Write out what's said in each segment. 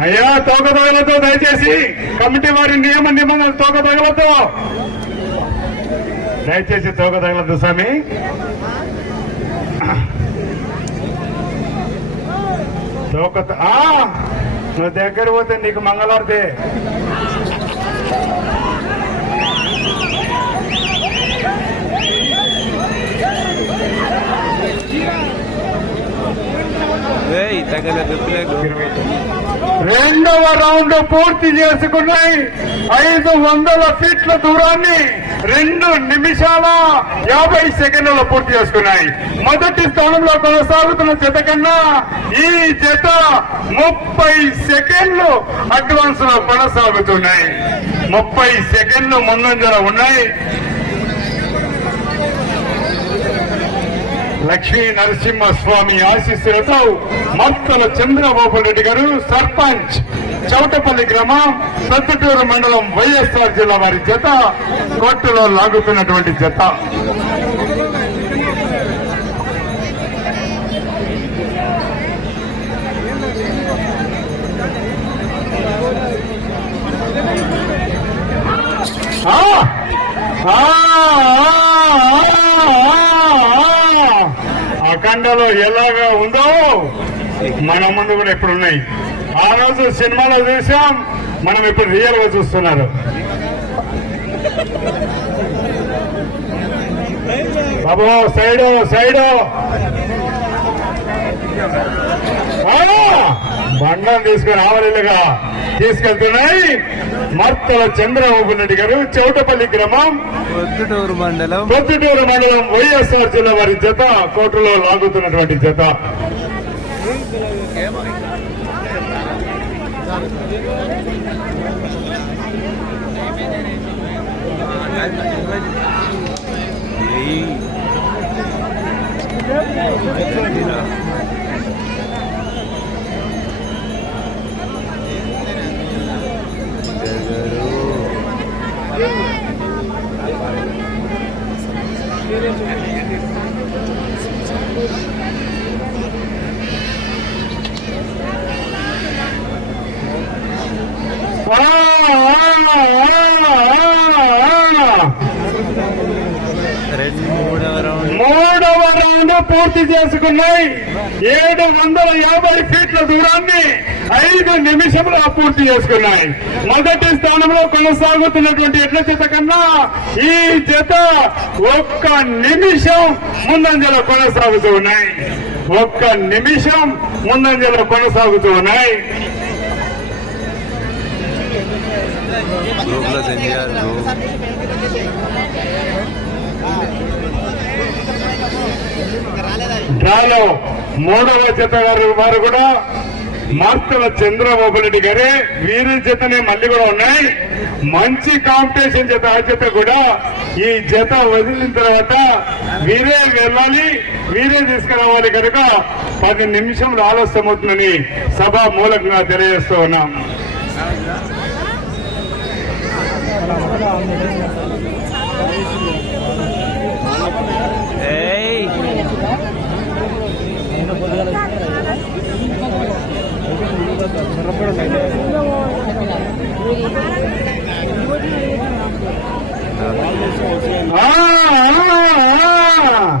అయ్యా తోక దయచేసి కమిటీ వారి నియమ నిబంధనలు తోక దయచేసి తోక తగలదు స్వామి. తోక ఆ, నువ్వు దగ్గర పోతే నీకు మంగళారతి. এই তাকে দেখলে రౌండ్ పూర్తి చేసుకున్నాయి. ఐదు వందల ఫీట్ల దూరాన్ని రెండు నిమిషాల యాభై సెకండ్లలో పూర్తి చేసుకున్నాయి. మొదటి స్థానంలో కొనసాగుతున్న జత కన్నా ఈ జత ముప్పై సెకండ్లు అడ్వాన్స్లో కొనసాగుతున్నాయి. ముప్పై సెకండ్లు ముందంజలో ఉన్నాయి. లక్ష్మీ నరసింహస్వామి ఆశీస్సులతో మత్తల చంద్రబాబు రెడ్డి గారు సర్పంచ్ చౌటపల్లి గ్రామం సత్తుటూరు మండలం వైఎస్ఆర్ జిల్లా వారి జత కోర్టులో లాగుతున్నటువంటి జత ఆ! అఖండలో ఎలాగా ఉందో మన ముందు కూడా ఇప్పుడు ఉన్నాయి. ఆ రోజు సినిమాలో చూసాం మనం ఇప్పుడు రియల్గా చూస్తున్నారు. బాబో సైడు సైడు. బండం తీసుకుని ఆవరిల్లుగా తీసుకెళ్తున్నాయి మర్తల చంద్రబాబు నాయుడు గారు చౌటపల్లి గ్రామం పొద్దుటూరు మండలం పొద్దుటూరు మండలం వైఎస్ఆర్ జిల్లా వారి జత కోర్టులో లాగుతున్నటువంటి జత. మూడవ రౌండ్ పూర్తి చేసుకున్నాయి. ఏడు వందల యాభై ఫీట్ల దూరాన్ని ఐదు నిమిషంలో పూర్తి చేసుకున్నాయి. మొదటి స్థానంలో కొనసాగుతున్నటువంటి ఎట్ల చేత కన్నా ఈ జత ఒక్క నిమిషం ముందంజలో కొనసాగుతూ ఉన్నాయి. ఒక్క నిమిషం ముందంజలో కొనసాగుతూ ఉన్నాయి. గ్రూప్లో సెండ్ డ్రాలో మూడవ జత వారు వారు కూడా మార్తల చంద్రబాబు రెడ్డి గారే. వీరి జతనే మళ్ళీ కూడా ఉన్నాయి. మంచి కాంపిటీషన్ జత ఆ జత కూడా ఈ జత వదిలిన తర్వాత వీరే వెళ్ళాలి. వీరే తీసుకురావాలి కనుక పది నిమిషంలో ఆలస్యం అవుతుందని సభ మూలకంగా తెలియజేస్తూ ఉన్నాం. ఏయ్ ఆ, ఆ, ఆ.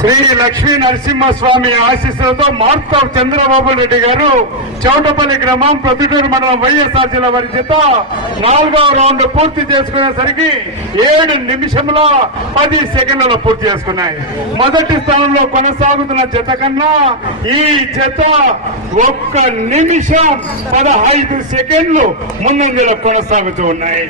శ్రీ లక్ష్మీ నరసింహస్వామి ఆశీస్సులతో మార్తావ్ చంద్రబాబు రెడ్డి గారు చౌటపల్లి గ్రామం ప్రొద్దుటూరు మండలం వైఎస్ఆర్ జిల్లా వారి చేత నాలుగవ రౌండ్ పూర్తి చేసుకునేసరికి ఏడు నిమిషంలో పది సెకండ్లలో పూర్తి చేసుకున్నాయి. మొదటి స్థానంలో కొనసాగుతున్న జత కన్నా ఈ జత ఒక్క నిమిషం పదహైదు సెకండ్లు ముందంజలో కొనసాగుతూ ఉన్నాయి.